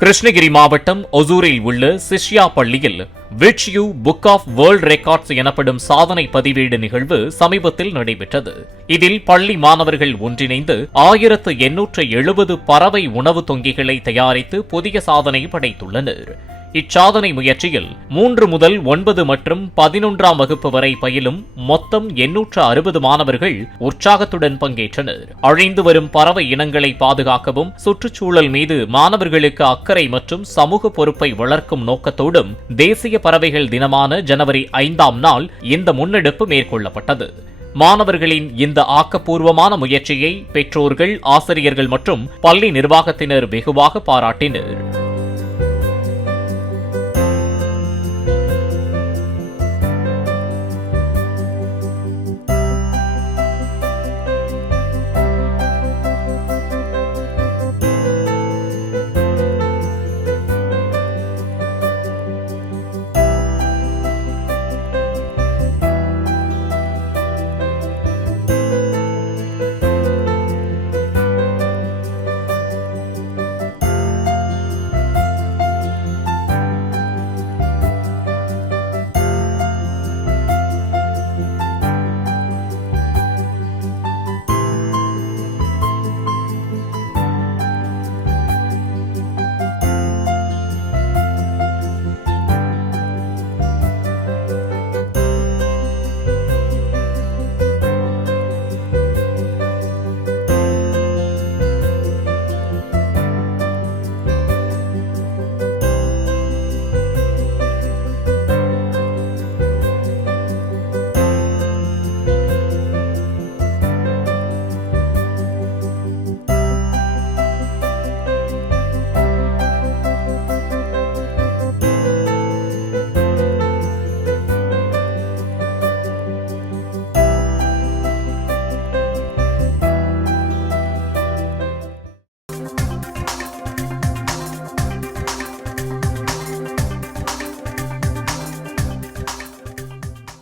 கிருஷ்ணகிரி மாவட்டம் ஒசூரில் உள்ள சிஷ்யா பள்ளியில் which you book of world records எனப்படும் சாதனை பதிவேடு நிகழ்வு சமீபத்தில் நடைபெற்றது. இதில் பள்ளி மாணவர்கள் ஒன்றிணைந்து 1870 பறவை உணவு தொங்கிகளை தயாரித்து புதிய சாதனை படைத்துள்ளனர். இச்சாதனை முயற்சியில் 3 முதல் 9 மற்றும் 11ஆம் வகுப்பு வரை பயிலும் மொத்தம் 860 மாணவர்கள் உற்சாகத்துடன் பங்கேற்றனர். அழிந்து வரும் பறவை இனங்களை பாதுகாக்கவும் சுற்றுச்சூழல் மீது மாணவர்களுக்கு அக்கறை மற்றும் சமூக பொறுப்பை வளர்க்கும் நோக்கத்தோடும் தேசிய பறவைகள் தினமான ஜனவரி 5ஆம் நாள் இந்த முன்னெடுப்பு மேற்கொள்ளப்பட்டது. மாணவர்களின் இந்த ஆக்கப்பூர்வமான முயற்சியை பெற்றோர்கள், ஆசிரியர்கள் மற்றும் பள்ளி நிர்வாகத்தினர் வெகுவாக பாராட்டினர்.